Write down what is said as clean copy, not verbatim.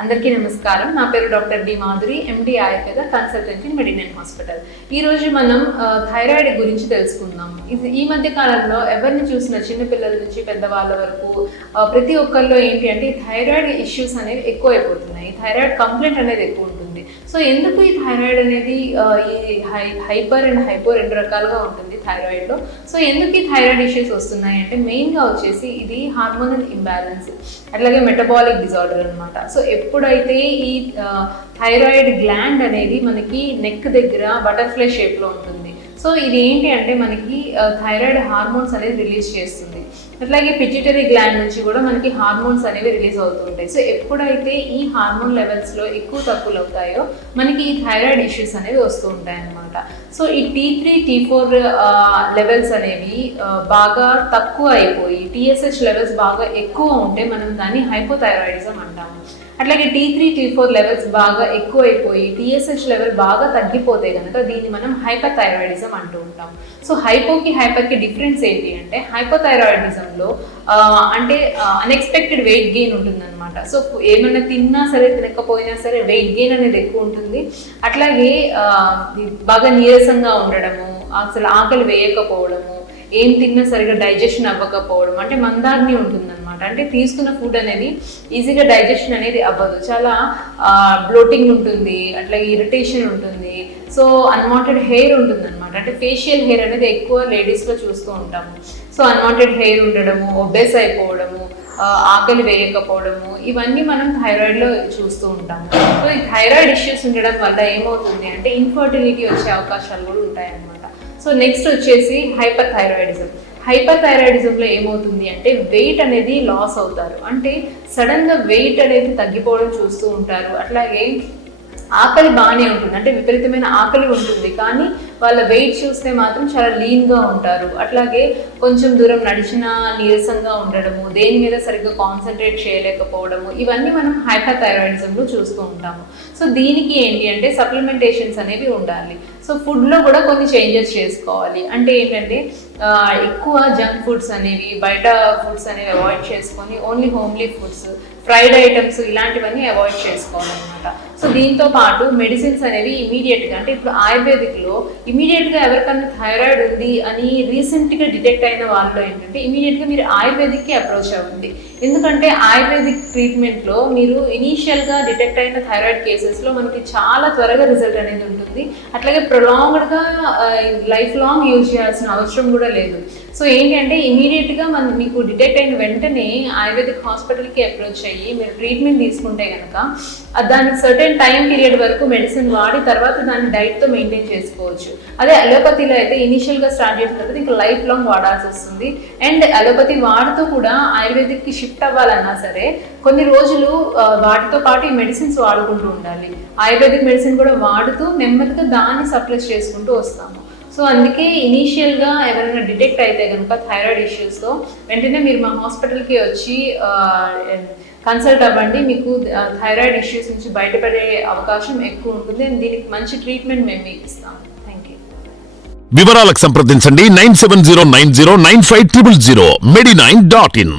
అందరికీ నమస్కారం. నా పేరు doctor D Madhuri, MD Ayurveda consultant in మెడినైన్ హాస్పిటల్. ఈ రోజు మనం థైరాయిడ్ గురించి తెలుసుకుందాం. ఈ మధ్య కాలంలో ఎవరిని చూసినా చిన్నపిల్లల నుంచి పెద్దవాళ్ళ వరకు ప్రతి ఒక్కరిలో ఏంటి అంటే ఈ థైరాయిడ్ ఇష్యూస్ అనేవి ఎక్కువ అయిపోతున్నాయి. థైరాయిడ్ కంప్లైంట్ అనేది ఎక్కువ ఉంటుంది. సో ఎందుకు ఈ థైరాయిడ్ అనేది ఈ హైపర్ అండ్ హైపో రెండు రకాలుగా ఉంటుంది థైరాయిడ్లో. సో ఎందుకు ఈ థైరాయిడ్ ఇష్యూస్ వస్తున్నాయి అంటే మెయిన్గా వచ్చేసి ఇది హార్మోనల్ ఇంబ్యాలెన్స్, అట్లాగే మెటబాలిక్ డిజార్డర్ అనమాట. సో ఎప్పుడైతే ఈ థైరాయిడ్ గ్లాండ్ అనేది మనకి నెక్ దగ్గర బటర్ఫ్లై షేప్లో ఉంటుంది. సో ఇది ఏంటి అంటే మనకి థైరాయిడ్ హార్మోన్స్ అనేది రిలీజ్ చేస్తుంది. అట్లాగే పిట్యూటరీ గ్లాండ్ నుంచి కూడా మనకి హార్మోన్స్ అనేవి రిలీజ్ అవుతుంటాయి. సో ఎప్పుడైతే ఈ హార్మోన్ లెవెల్స్లో ఎక్కువ తక్కువలు అవుతాయో మనకి ఈ థైరాయిడ్ ఇష్యూస్ అనేవి వస్తూ ఉంటాయి అన్నమాట. సో ఈ T3, T4 లెవెల్స్ అనేవి బాగా తక్కువ అయిపోయి TSH లెవెల్స్ బాగా ఎక్కువ ఉంటే మనం దాన్ని హైపోథైరాయిడిజం అంటాము. అట్లాగే T3, T4 లెవెల్స్ బాగా ఎక్కువ అయిపోయి TSH లెవెల్ బాగా తగ్గిపోతే కనుక దీన్ని మనం హైపర్థైరాయిడిజం అంటూ ఉంటాం. సో హైపోకి హైపర్కి డిఫరెన్స్ ఏంటి అంటే హైపోథైరాయిడిజంలో అంటే అన్ఎక్స్పెక్టెడ్ వెయిట్ గెయిన్ ఉంటుందన్నమాట. సో ఏమైనా తిన్నా సరే తినకపోయినా సరే వెయిట్ గెయిన్ అనేది ఎక్కువ ఉంటుంది. అట్లాగే బాగా నీరసంగా ఉండడము, అసలు ఆకలి వేయకపోవడము, ఏం తిన్నా సరిగా డైజెషన్ అవ్వకపోవడం, అంటే మందాగ్ని ఉంటుందన్నమాట. అంటే తీసుకున్న ఫుడ్ అనేది ఈజీగా డైజెషన్ అనేది అవ్వదు, చాలా బ్లోటింగ్ ఉంటుంది, అట్లాగే ఇరిటేషన్ ఉంటుంది. సో అన్వాంటెడ్ హెయిర్ ఉంటుందన్నమాట. అంటే ఫేషియల్ హెయిర్ అనేది ఎక్కువ లేడీస్లో చూస్తూ ఉంటాము. సో అన్వాంటెడ్ హెయిర్ ఉండడము, ఒబెస్ అయిపోవడము, ఆకలి వేయకపోవడము, ఇవన్నీ మనం థైరాయిడ్లో చూస్తూ ఉంటాము. సో ఈ థైరాయిడ్ ఇష్యూస్ ఉండడం వల్ల ఏమవుతుంది అంటే ఇన్ఫర్టిలిటీ వచ్చే అవకాశాలు కూడా ఉంటాయన్నమాట. సో నెక్స్ట్ వచ్చేసి హైపర్ థైరాయిడిజంలో ఏమవుతుంది అంటే వెయిట్ అనేది లాస్ అవుతారు. అంటే సడన్గా వెయిట్ అనేది తగ్గిపోవడం చూస్తూ ఉంటారు. అట్లాగే ఆకలి బాగానే ఉంటుంది, అంటే విపరీతమైన ఆకలి ఉంటుంది, కానీ వాళ్ళ వెయిట్ చూస్తే మాత్రం చాలా లీన్గా ఉంటారు. అట్లాగే కొంచెం దూరం నడిచినా నీరసంగా ఉండడము, దేని మీద సరిగ్గా కాన్సన్ట్రేట్ చేయలేకపోవడము, ఇవన్నీ మనం హైపర్థైరాయిడిజంలో చూస్తూ ఉంటాము. సో దీనికి ఏంటి అంటే సప్లిమెంటేషన్స్ అనేవి ఉండాలి. సో ఫుడ్లో కూడా కొన్ని చేంజెస్ చేసుకోవాలి. అంటే ఏంటంటే ఎక్కువ జంక్ ఫుడ్స్ అనేవి, బయట ఫుడ్స్ అనేవి అవాయిడ్ చేసుకొని only homely foods, fried items ఇలాంటివన్నీ అవాయిడ్ చేసుకోవాలన్నమాట. సో దీంతో పాటు మెడిసిన్స్ అనేవి ఇమీడియట్గా, అంటే ఇప్పుడు ఆయుర్వేదిక్లో ఇమీడియట్గా ఎవరికన్నా థైరాయిడ్ ఉంది అని రీసెంట్గా డిటెక్ట్ అయిన వాళ్ళలో ఏంటంటే ఇమీడియట్గా మీరు ఆయుర్వేదిక్కి అప్రోచ్ అవ్వండి. ఎందుకంటే ఆయుర్వేదిక్ ట్రీట్మెంట్లో మీరు ఇనీషియల్గా డిటెక్ట్ అయిన థైరాయిడ్ కేసెస్లో మనకి చాలా త్వరగా రిజల్ట్ అనేది ఉంటుంది. అట్లాగే ప్రొలాంగ్డ్గా లైఫ్ లాంగ్ యూజ్ చేయాల్సిన అవసరం కూడా లేదు. సో ఏంటి అంటే ఇమీడియట్గా మీకు డిటెక్ట్ అయిన వెంటనే ఆయుర్వేదిక్ హాస్పిటల్కి అప్రోచ్ అయ్యి మీరు ట్రీట్మెంట్ తీసుకుంటే కనుక దానికి సర్టెన్ టైం పీరియడ్ వరకు మెడిసిన్ వాడి తర్వాత దాన్ని డైట్తో మెయింటైన్ చేసుకోవచ్చు. అదే అలోపతిలో అయితే ఇనీషియల్గా స్టార్ట్ చేసిన తర్వాత ఇంకా లైఫ్ లాంగ్ వాడాల్సి వస్తుంది. అండ్ అలోపతి వాడుతూ కూడా ఆయుర్వేదిక్కి షిఫ్ట్ అవ్వాలన్నా సరే కొన్ని రోజులు వాటితో పాటు ఈ మెడిసిన్స్ వాడుకుంటూ ఉండాలి. ఆయుర్వేదిక్ మెడిసిన్ కూడా వాడుతూ నెమ్మదిగా దాన్ని సప్రెస్ చేసుకుంటూ వస్తాము. సో అందుకే ఇనీషియల్గా ఎవరైనా డిటెక్ట్ అయితే కనుక థైరాయిడ్ ఇష్యూస్తో వెంటనే మీరు మా హాస్పిటల్కి వచ్చి కన్సల్ట్ అవ్వండి. మీకు థైరాయిడ్ ఇష్యూస్ నుంచి బయటపడే అవకాశం ఎక్కువ ఉంటుంది. దీనికి మంచి ట్రీట్మెంట్ మేము మీకు ఇస్తాము. Thank you. వివరాలకు సంప్రదించండి 9709095000 medinine.in.